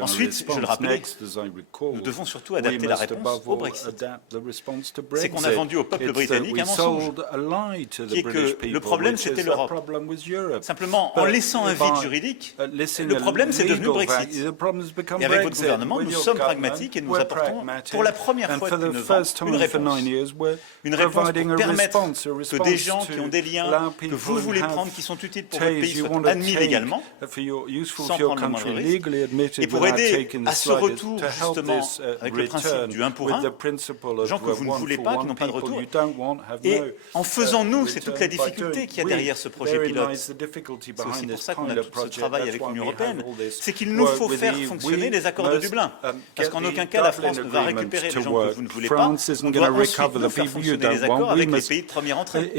Ensuite, je le rappelais, nous devons surtout adapter la réponse au Brexit. C'est qu'on a vendu au peuple britannique un mensonge, qui est que le problème, c'était l'Europe. Simplement, en laissant un vide juridique, le problème, c'est devenu Brexit. Et avec votre gouvernement, nous sommes pragmatiques et nous apportons, pour la première fois depuis 9 ans, une réponse. Une réponse pour permettre que des gens qui ont des liens que vous voulez prendre, qui sont utiles pour votre pays, soient admis légalement, sans prendre le moindre risque, et pour aider à ce retour, justement, avec le principe du 1 pour 1, gens que vous ne voulez pas, qui n'ont pas de retour. Et en faisant nous, c'est toute la difficulté qu'il y a derrière ce projet pilote. C'est aussi pour ça qu'on a tout ce travail avec l'Union européenne. C'est qu'il nous faut faire fonctionner les accords de Dublin. Parce qu'en aucun cas, la France ne va récupérer les gens que vous ne voulez pas. On doit ensuite nous faire fonctionner les accords avec les pays de première entrée.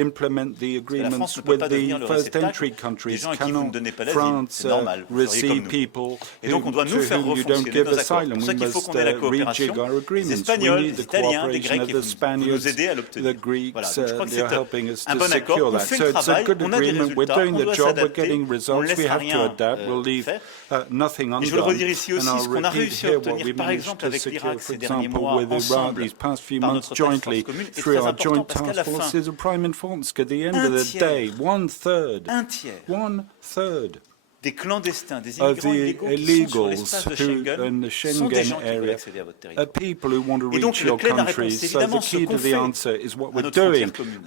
La France ne peut pas devenir le réceptacle des gens à qui vous ne donnez pas l'asile. C'est normal, vous seriez comme nous. Et donc on doit nous faire refonctionner nos accords. C'est pour ça qu'il faut qu'on ait la coopération des Espagnols, des Italiens, des Grecs, et vous nous aider à l'obtenir. Voilà, donc je crois que c'est un bon accord. On fait le travail, on a des résultats, on doit s'adapter, on ne laissera rien faire. Et je veux le redire ici aussi, ce qu'on a réussi à obtenir, par exemple, avec l'Irak ces derniers mois, ensemble, par notre task force commune, est très important parce qu'à la fin, un tiers des clandestins, des immigrants illégaux qui sont sur l'espace de Schengen sont des gens qui veulent accéder à votre territoire. Et donc, la clé de la réponse, c'est évidemment ce qu'on fait à notre frontière commune.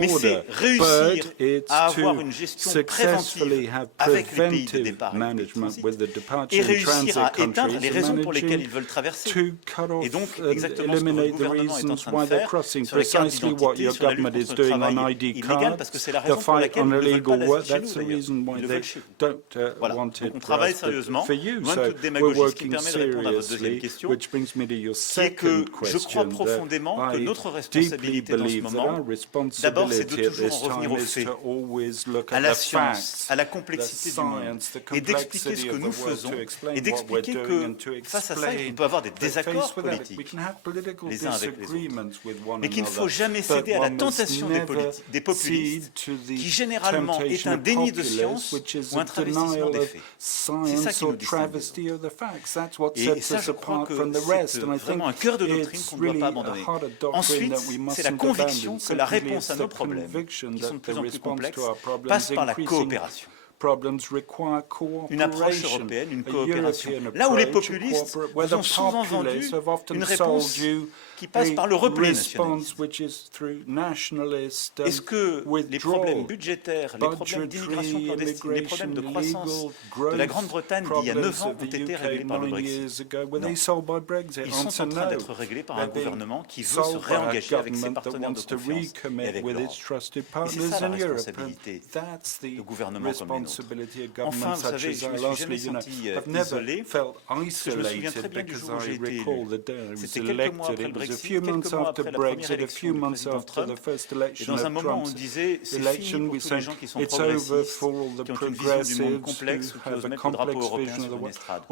Mais c'est réussir à avoir une gestion préventive avec les pays de départ et réussir à éteindre les raisons pour lesquelles ils veulent traverser. Et donc, exactement ce que votre gouvernement est en train de faire sur les cartes d'identité, sur la lutte contre le travail illégal, parce que c'est la raison pour laquelle ils ne veulent pas l'asile chez nous, d'ailleurs. Ils le veulent chez vous. Voilà, donc on travaille sérieusement, loin de toute démagogie, ce qui permet de répondre à votre deuxième question, qui est que je crois profondément que notre responsabilité dans ce moment, d'abord, c'est de toujours en revenir aux faits, à la science, à la complexité du monde, et d'expliquer ce que nous faisons, et d'expliquer que face à ça, on peut avoir des désaccords politiques, les uns avec les autres, mais qu'il ne faut jamais céder à la tentation des populistes, qui généralement est un déni de science ou un travestissement des faits. C'est ça qui nous distingue. Et ça, je crois que c'est vraiment un cœur de doctrine qu'on ne doit pas abandonner. Ensuite, c'est la conviction que la réponse à nos problèmes, qui sont de plus en plus complexes, passe par la coopération. Une approche européenne, une coopération. Là où les populistes vous ont souvent vendu une réponse qui passe par le repli nationaliste. Est-ce que les problèmes budgétaires, les problèmes d'immigration clandestine, les problèmes de croissance de la Grande-Bretagne d'il y a 9 ans ont été réglés par le Brexit? Non. Ils sont en train d'être réglés par un gouvernement qui veut se réengager avec ses partenaires de confiance et avec l'Europe. Et c'est ça la responsabilité de gouvernements comme les nôtres. Enfin, vous savez, je ne me suis jamais senti isolé, parce que je me souviens très bien du jour où j'ai été élu. C'était quelques mois après le Brexit, quelques mois après la première élection du président Trump, et dans un moment où on disait c'est fini pour tous les gens qui sont progressistes, qui ont une vision du monde complexe ou qui osent mettre le drapeau européen sur une estrade.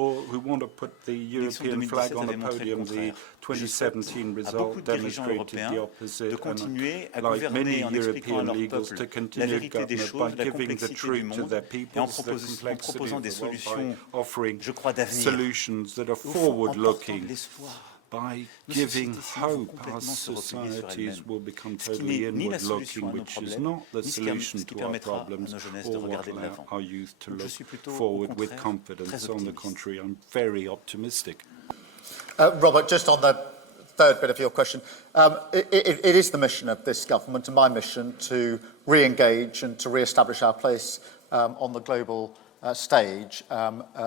L'élection de 2017 avait montré le contraire. Je souhaite à beaucoup de dirigeants européens de continuer à gouverner en expliquant à leur peuple la vérité des choses, la complexité du monde, et en proposant des solutions, je crois, d'avenir, au fond, en portant de l'espoir. Nos sociétés vont complètement se replier sur elles-mêmes, ce qui n'est ni la solution à nos problèmes, ni ce qui permettra à nos jeunesses de regarder de l'avant. Donc je suis plutôt, au contraire, très optimiste. Robert, just on the third bit of your question, it is the mission of this government and my mission to re-engage and to re-establish our place on the global stage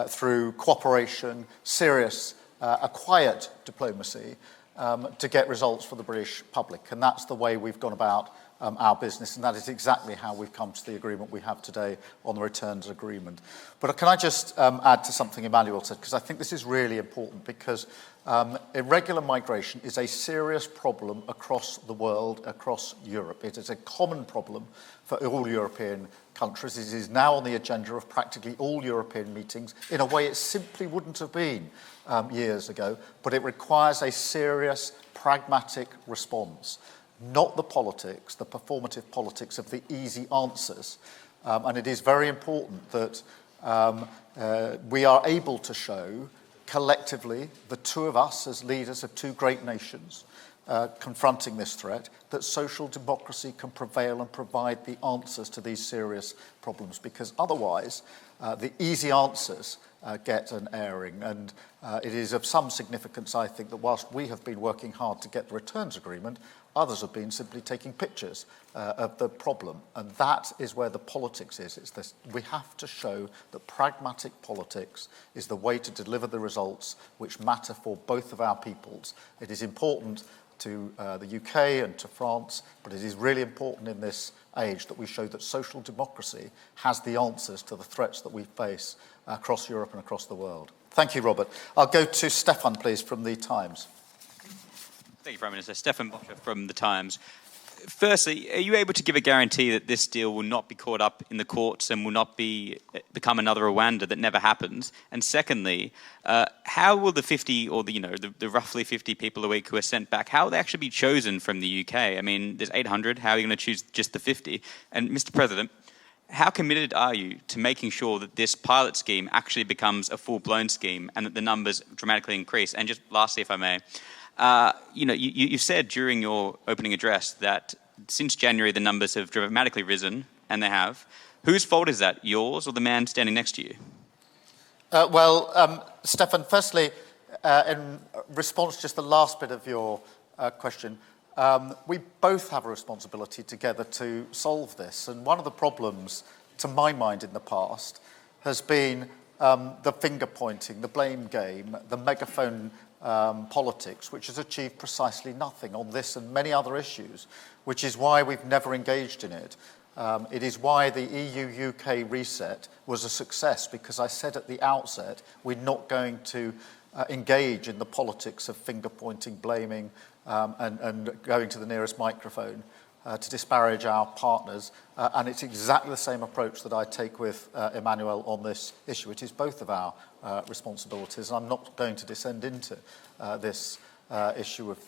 through cooperation, serious, a quiet diplomacy to get results for the British public. And that's the way we've gone about our business, and that is exactly how we've come to the agreement we have today on the returns agreement. But can I just add to something Emmanuel said, because I think this is really important, because irregular migration is a serious problem across the world, across Europe. It is a common problem for all European countries. It is now on the agenda of practically all European meetings in a way it simply wouldn't have been years ago, but it requires a serious, pragmatic response. Not the politics, the performative politics of the easy answers. And it is very important that we are able to show collectively, the two of us as leaders of two great nations confronting this threat, that social democracy can prevail and provide the answers to these serious problems, because otherwise the easy answers get an airing. And it is of some significance, I think, that whilst we have been working hard to get the returns agreement, others have been simply taking pictures of the problem. And that is where the politics is. It's this, we have to show that pragmatic politics is the way to deliver the results which matter for both of our peoples. It is important to the UK and to France, but it is really important in this age that we show that social democracy has the answers to the threats that we face across Europe and across the world. Thank you, Robert. I'll go to Stefan, please, from The Times. Thank you, Prime Minister. Stefan Boscher from The Times. Firstly, are you able to give a guarantee that this deal will not be caught up in the courts and will not become another Rwanda that never happens? And secondly, how will the 50 or the roughly 50 people a week who are sent back, how will they actually be chosen from the UK? I mean, there's 800. How are you going to choose just the 50? And Mr. President, how committed are you to making sure that this pilot scheme actually becomes a full-blown scheme and that the numbers dramatically increase? And just lastly, if I may, you've said during your opening address that since January the numbers have dramatically risen, and they have. Whose fault is that, yours or the man standing next to you? Stefan, firstly, in response to just the last bit of your question, we both have a responsibility together to solve this. And one of the problems, to my mind, in the past has been the finger-pointing, the blame game, the megaphone politics, which has achieved precisely nothing on this and many other issues, which is why we've never engaged in it. It is why the EU-UK reset was a success, because I said at the outset we're not going to engage in the politics of finger-pointing, blaming, and going to the nearest microphone to disparage our partners. And it's exactly the same approach that I take with Emmanuel on this issue. It is both of our responsibilities. I'm not going to descend into this issue of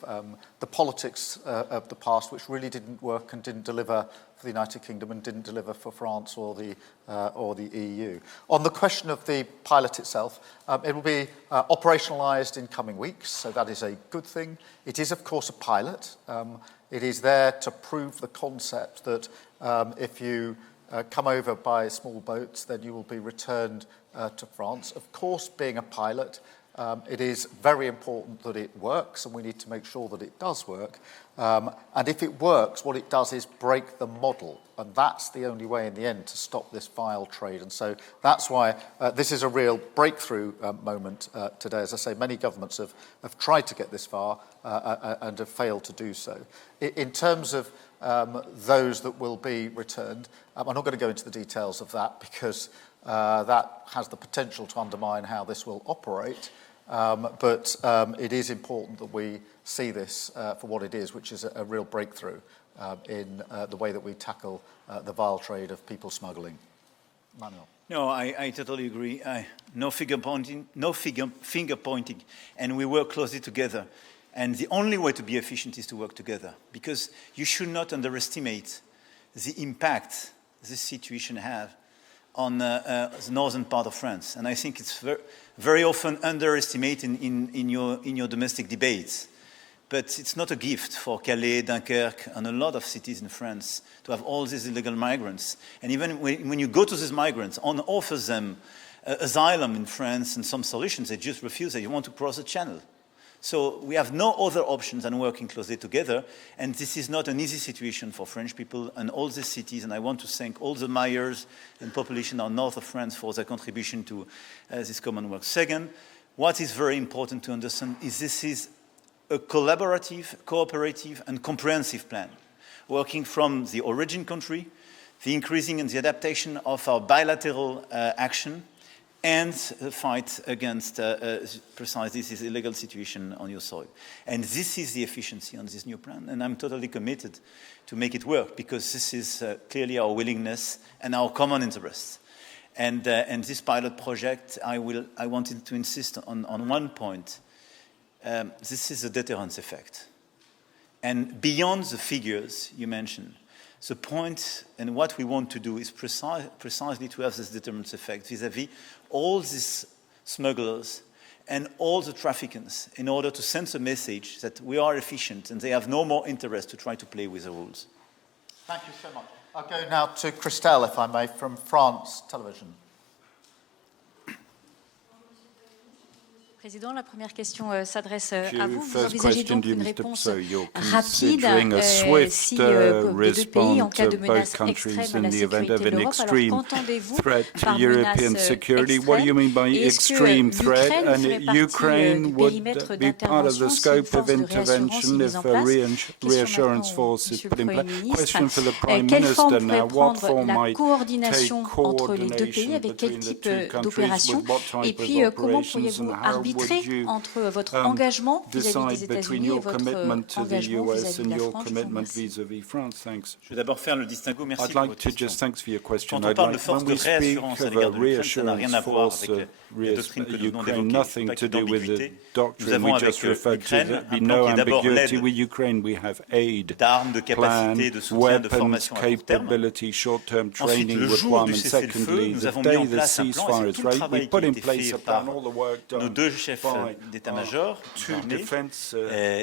the politics of the past, which really didn't work and didn't deliver for the United Kingdom and didn't deliver for France or the EU. On the question of the pilot itself, it will be operationalised in coming weeks, so that is a good thing. It is, of course, a pilot. It is there to prove the concept that if you come over by small boats, then you will be returned to France. Of course, being a pilot, it is very important that it works, and we need to make sure that it does work. And if it works, what it does is break the model, and that's the only way in the end to stop this vile trade. And so that's why this is a real breakthrough moment today. As I say, many governments have tried to get this far and have failed to do so. In terms of those that will be returned, I'm not going to go into the details of that, because that has the potential to undermine how this will operate. But it is important that we see this for what it is, which is a real breakthrough in the way that we tackle the vile trade of people smuggling. Manuel. No, I totally agree. No finger pointing, and we work closely together. And the only way to be efficient is to work together, because you should not underestimate the impact this situation has on the northern part of France. And I think it's very often underestimated in your domestic debates. But it's not a gift for Calais, Dunkirk, and a lot of cities in France to have all these illegal migrants. And even when you go to these migrants and offer them asylum in France and some solutions, they just refuse. They want to cross the channel. So we have no other options than working closely together. And this is not an easy situation for French people and all the cities. And I want to thank all the mayors and population on north of France for their contribution to this common work. Second, what is very important to understand is this is a collaborative, cooperative, and comprehensive plan, working from the origin country, the increasing and the adaptation of our bilateral action, and the fight against precisely this illegal situation on your soil. And this is the efficiency on this new plan, and I'm totally committed to make it work, because this is clearly our willingness and our common interests. And this pilot project, I wanted to insist on one point. This is a deterrence effect. And beyond the figures you mentioned, The point and what we want to do is precisely to have this deterrent effect vis-à-vis all these smugglers and all the traffickers in order to send a message that we are efficient and they have no more interest to try to play with the rules. Thank you so much. I'll go now to Christelle, if I may, from France Television. Président, la première question s'adresse à vous. Vous First envisagez question donc to you, une Mr. réponse Pso. You're rapide considering a swift si les deux pays, en response cas de of both menace countries extrême à in la the event sécurité of de an l'Europe. Alors, extreme qu'entendez-vous threat to par European menace security? What do you mean by extrême? extreme threat? L'Ukraine And ferait partie Ukraine du would périmètre be part of d'intervention the si une scope of force de réassurance est intervention mise if en a place? reassurance force is put in place. Question for the Prime Quelle forme Minister now. pourrait What prendre form la might coordination take entre les deux pays? coordination Avec quel between the type two countries? d'opération? With what Et type puis, of comment operations? pourriez-vous And how would arbitrer you entre votre engagement vis-à-vis des decide between États-Unis et your votre commitment to the engagement US vis-à-vis and de la your France? Je vous commitment remercie. vis-à-vis France? Thanks. Je vais d'abord faire le distinguo. Merci I'd pour like votre to question. just thanks for your question. Quand on I'd parle de like force when de we speak réassurance à of a l'égard de l'Ukraine, ça n'a rien à reassurance voir force, avec la doctrine que nous venons Ukraine, d'évoquer. nothing Pas to qu'il y ait do with the d'ambiguïté. Nous doctrine avons we avec just referred to. l'Ukraine There'd be un plan no qui est d'abord ambiguity l'aide with Ukraine. We have aid, d'armes, de plan, capacités, de soutien, de weapons, formation à court terme. capability, short-term Ensuite, training le jour du requirements. cessez-le-feu, Secondly, nous the avons mis day en the place un plan, et ceasefire c'est is tout le right, travail we qui put a in été place fait a plan, par all the work nos done deux chefs by d'état-major two armés, defense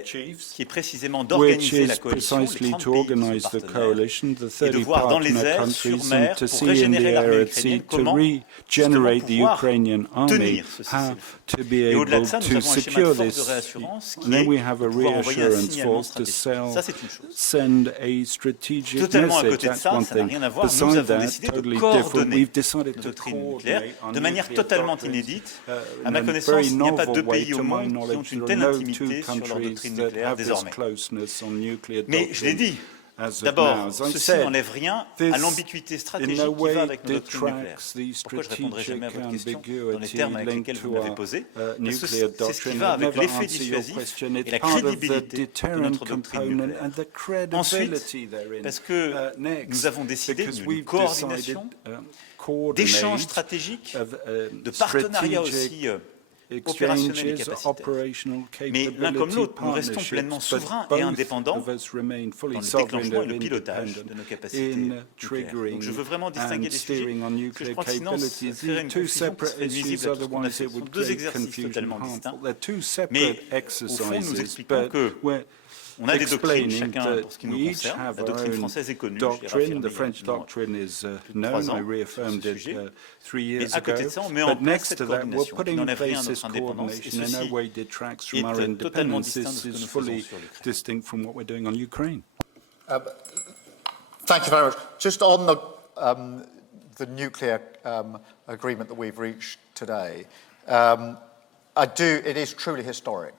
chiefs, qui est précisément which d'organiser is la coalition, les precisely 30 to pays qui organize sont the partenaires, coalition, the et de 30 voir dans les partner airs, sur countries, mer, and to pour see in the régénérer air l'armée at sea, ukrainienne, to comment regenerate the pouvoir Ukrainian army, tenir ce how cessez-le-feu. to be Et au-delà able de ça, nous to avons un schéma de secure force de this. réassurance qui And then est we have de a pouvoir envoyer un reassurance signalement force to stratégique. Ça, c'est une chose. send a strategic Totalement à message. côté de That's ça, one ça n'a thing. rien à voir. Nous Beside avons that, décidé de totally different. coordonner We've decided nos to doctrines nucléaires coordinate de manière nuclear totalement doctrines, inédite. À in ma a connaissance, very il n'y a pas novel deux way, pays to au my monde qui ont knowledge. une There telle are no intimité two sur leur countries doctrine that nucléaire have this désormais. closeness on nuclear Mais je l'ai doctrine. dit, As of d'abord, now. As I ceci said, n'enlève rien this à l'ambiguïté in stratégique no qui way va avec nos doctrines nucléaires. detracts the Pourquoi je ne répondrai jamais à votre question strategic dans les termes avec ambiguity lesquels vous linked m'avez to posé? our Parce que nuclear c'est ce qui doctrine. va I'd avec never l'effet answer your dissuasif question. et It's la part of the crédibilité de deterrent notre doctrine component nucléaire. and the credibility Ensuite, therein. parce que Next, nous avons décidé because d'une we've coordination, decided, d'échanges stratégiques, de partenariats aussi opérationnels et capacitaires. Mais l'un comme l'autre, nous restons pleinement souverains et indépendants dans le déclenchement et le pilotage de nos capacités nucléaires. Donc je veux vraiment distinguer les sujets, parce que je crois que sinon, ça ferait une confusion qui serait nuisible à tout ce qu'on a fait. Ce sont deux exercices totalement distincts, mais au fond, nous expliquons que on a des doctrines, chacun pour ce qui nous concerne. La doctrine française est connue, je l'ai the French doctrine is known. I reaffirmed it 3 years ago. But next to that, we're putting in place this coordination in no way detracts from our independence. This is fully distinct from what we're doing on Ukraine. Thank you very much. Just on the nuclear agreement that we've reached today, it is truly historic.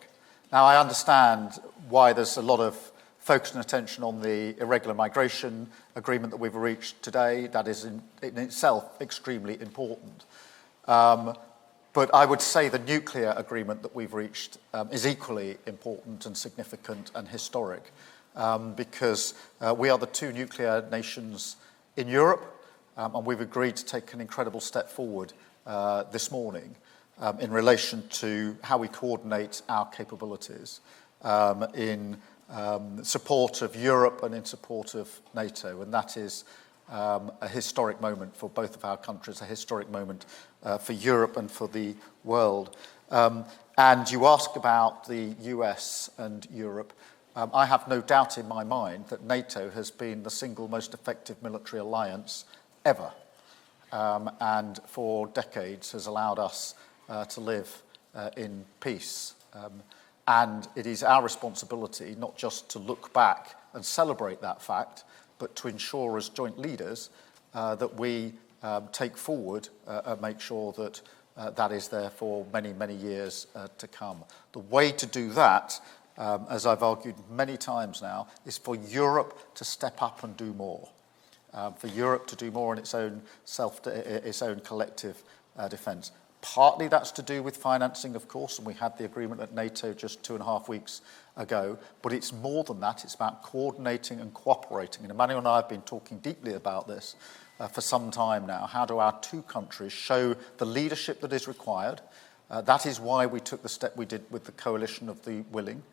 Now, I understand why there's a lot of focus and attention on the irregular migration agreement that we've reached today. That is in itself extremely important. But I would say the nuclear agreement that we've reached is equally important and significant and historic because we are the two nuclear nations in Europe and we've agreed to take an incredible step forward this morning in relation to how we coordinate our capabilities in support of Europe and in support of NATO. And that is a historic moment for both of our countries, a historic moment for Europe and for the world. And you ask about the US and Europe. I have no doubt in my mind that NATO has been the single most effective military alliance ever, and for decades has allowed us to live in peace. And it is our responsibility not just to look back and celebrate that fact, but to ensure as joint leaders that we take forward and make sure that that is there for many, many years to come. The way to do that, as I've argued many times now, is for Europe to step up and do more. For Europe to do more in its own collective defence. Partly that's to do with financing, of course, and we had the agreement at NATO just 2.5 weeks ago, but it's more than that. It's about coordinating and cooperating. And Emmanuel and I have been talking deeply about this for some time now. How do our two countries show the leadership that is required? That is why we took the step we did with the coalition of the willing,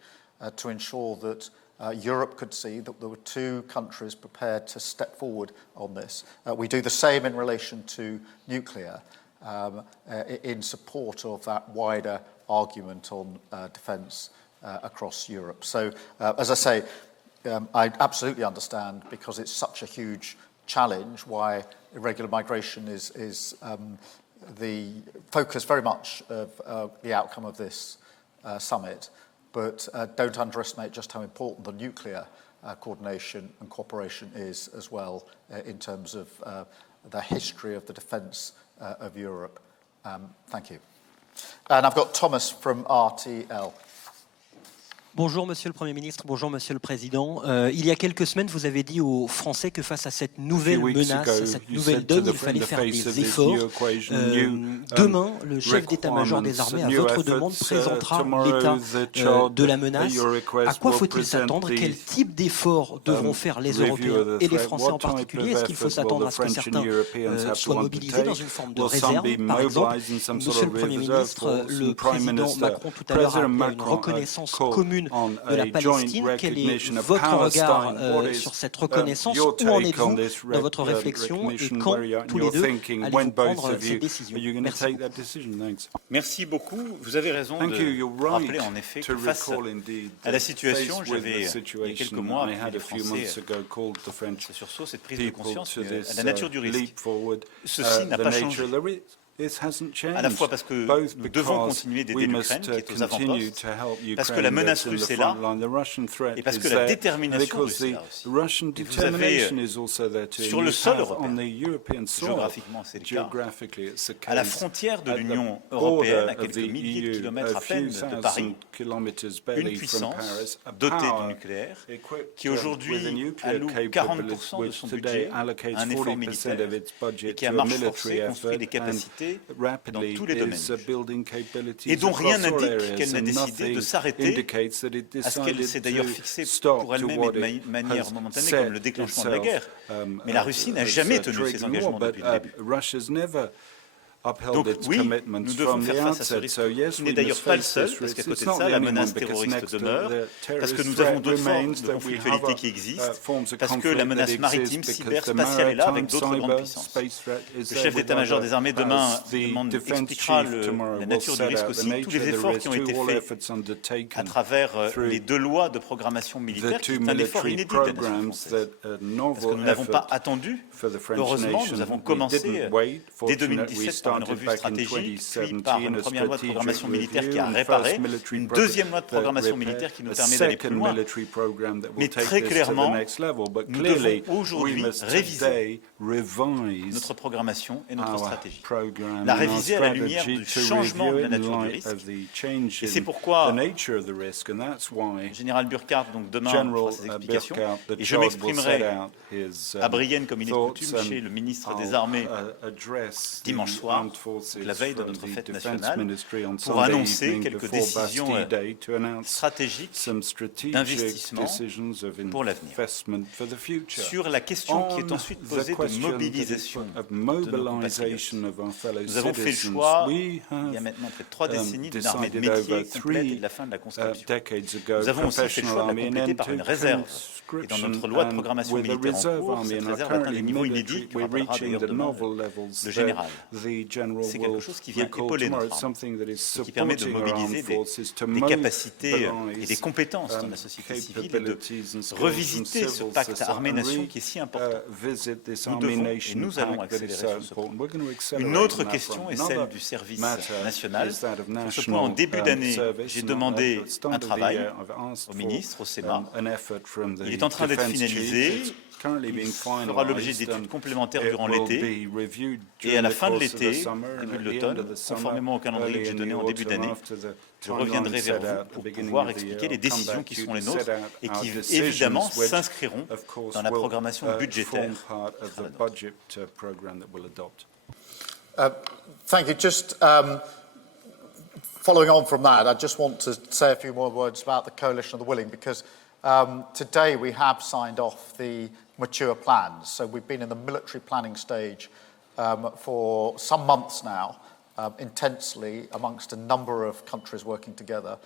to ensure that Europe could see that there were two countries prepared to step forward on this. We do the same in relation to nuclear, in support of that wider argument on defence across Europe. So, as I say, I absolutely understand, because it's such a huge challenge, why irregular migration is the focus very much of the outcome of this summit. But don't underestimate just how important the nuclear coordination and cooperation is as well, in terms of the history of the defence of Europe. Thank you. And I've got Thomas from RTL. Bonjour Monsieur le Premier ministre, bonjour Monsieur le Président. Il y a quelques semaines, vous avez dit aux Français que face à cette nouvelle menace, à cette nouvelle donne, il fallait faire des efforts. Demain, le chef d'état-major des armées, à votre demande, présentera l'état de la menace. À quoi faut-il s'attendre? Quel type d'efforts devront faire les Européens et les Français en particulier? Est-ce qu'il faut s'attendre à ce que certains soient mobilisés dans une forme de réserve, par exemple? Monsieur le Premier ministre, le président Macron tout à l'heure a appelé à une reconnaissance commune de la Palestine. Quel est votre regard sur cette reconnaissance? Où en êtes-vous dans votre réflexion et quand, tous les deux, allez-vous prendre cette décision? Merci. Merci beaucoup. Vous avez raison de rappeler en effet que face à la situation, j'avais il y a quelques mois appelé les Français ce sursaut, cette prise de conscience à la nature du risque. Ceci n'a pas changé. À la fois parce que nous devons continuer d'aider l'Ukraine, qui est aux avant-postes, parce que la menace russe est là, et parce que la détermination russe est là aussi. Et vous avez, sur le sol européen, géographiquement c'est le cas, à la frontière de l'Union européenne, à quelques milliers de kilomètres à peine de Paris, une puissance dotée du nucléaire, qui aujourd'hui alloue 40% de son budget à un effort militaire, et qui à marche forcée construit des capacités dans tous les domaines, et dont rien n'indique qu'elle n'a décidé de s'arrêter à ce qu'elle s'est d'ailleurs fixée pour elle-même et de manière momentanée comme le déclenchement de la guerre. Mais la Russie n'a jamais tenu ses engagements depuis le début. Donc oui, nous devons faire face à ce risque, qui n'est d'ailleurs pas le seul, parce qu'à côté de ça, la menace terroriste demeure, parce que nous avons d'autres formes de conflictualité qui existent, parce que la menace maritime, cyber, spatiale est là, avec d'autres grandes puissances. Le chef d'état-major des armées demain expliquera la nature du risque aussi, tous les efforts qui ont été faits à travers les deux lois de programmation militaire, qui est un effort inédit de la nation française. Parce que nous n'avons pas attendu, heureusement, nous avons commencé dès 2017 par une revue stratégique, puis par une première loi de programmation militaire qui a réparé, une deuxième loi de programmation militaire qui nous permet d'aller plus loin. Mais très clairement, nous devons aujourd'hui réviser notre programmation et notre stratégie. La réviser à la lumière du changement de la nature du risque. Et c'est pourquoi le général Burkhardt, donc demain, fera ses explications, et je m'exprimerai à Brienne, comme il est de coutume, chez le ministre des Armées dimanche soir, la veille de notre fête nationale, pour annoncer quelques décisions stratégiques d'investissement pour l'avenir. Sur la question qui est ensuite posée de mobilisation de nos compatriotes, nous avons fait le choix, il y a maintenant près de 3 décennies, d'une armée de métier complète et de la fin de la conscription. Nous avons aussi fait le choix de la compléter par une réserve. Et dans notre loi de programmation militaire en cours, cette réserve atteint des niveaux inédits, qui rappellera d'ailleurs demain le général. C'est quelque chose qui vient épauler notre armée, et qui permet de mobiliser des capacités et des compétences dans la société civile, et de revisiter ce pacte armée-nation qui est si important. Nous devons et nous allons accélérer sur ce point. Une autre question est celle du service national. Sur ce point, en début d'année, j'ai demandé un travail au ministre, au Sénat. Il est en train d'être finalisé. Il fera l'objet d'études complémentaires durant l'été. Et à la fin de l'été, début de l'automne, conformément au calendrier que j'ai donné en début d'année, je reviendrai vers vous pour pouvoir expliquer les décisions qui sont les nôtres et qui, évidemment, s'inscriront dans la programmation budgétaire. Thank you. Just following on from that, I just want to say a few more words about the Coalition of the Willing, because today we have signed off the mature plans. So we've been in the military planning stage for some months now, intensely amongst a number of countries working together.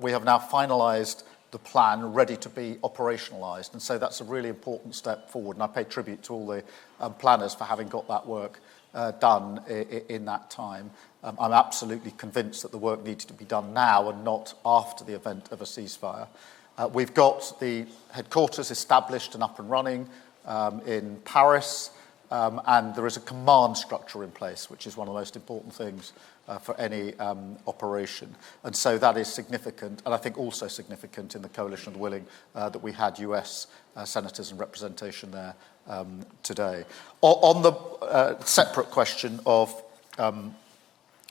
We have now finalised the plan ready to be operationalised. And so that's a really important step forward. And I pay tribute to all the planners for having got that work done in that time. I'm absolutely convinced that the work needs to be done now and not after the event of a ceasefire. We've got the headquarters established and up and running in Paris, and there is a command structure in place, which is one of the most important things for any operation. And so that is significant, and I think also significant in the Coalition of the Willing that we had US senators and representation there today. On the separate question of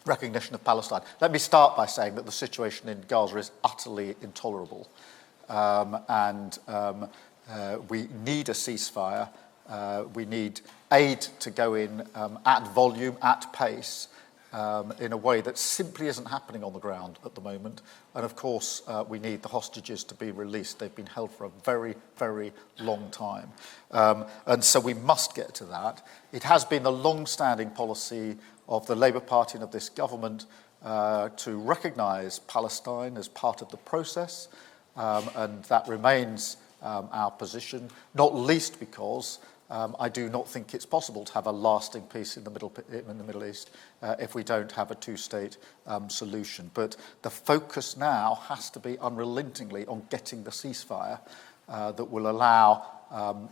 recognition of Palestine, let me start by saying that the situation in Gaza is utterly intolerable. We need a ceasefire. We need aid to go in at volume, at pace, in a way that simply isn't happening on the ground at the moment. And of course, we need the hostages to be released. They've been held for a very, very long time. And so we must get to that. It has been the long-standing policy of the Labour Party and of this government to recognise Palestine as part of the process. And that remains our position, not least because I do not think it's possible to have a lasting peace in the Middle East if we don't have a two-state solution. But the focus now has to be unrelentingly on getting the ceasefire that will allow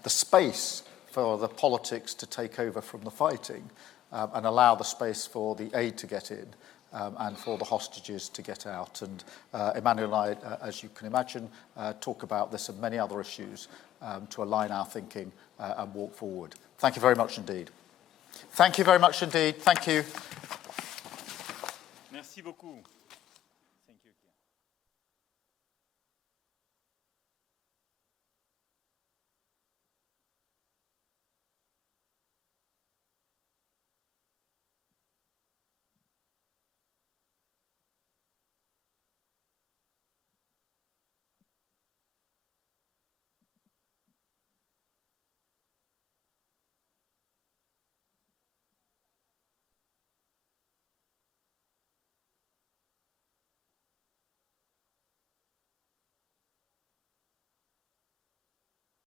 the space for the politics to take over from the fighting and allow the space for the aid to get in. And for the hostages to get out. And Emmanuel and I, as you can imagine, talk about this and many other issues to align our thinking and walk forward. Thank you very much indeed. Thank you very much indeed. Thank you. Merci beaucoup.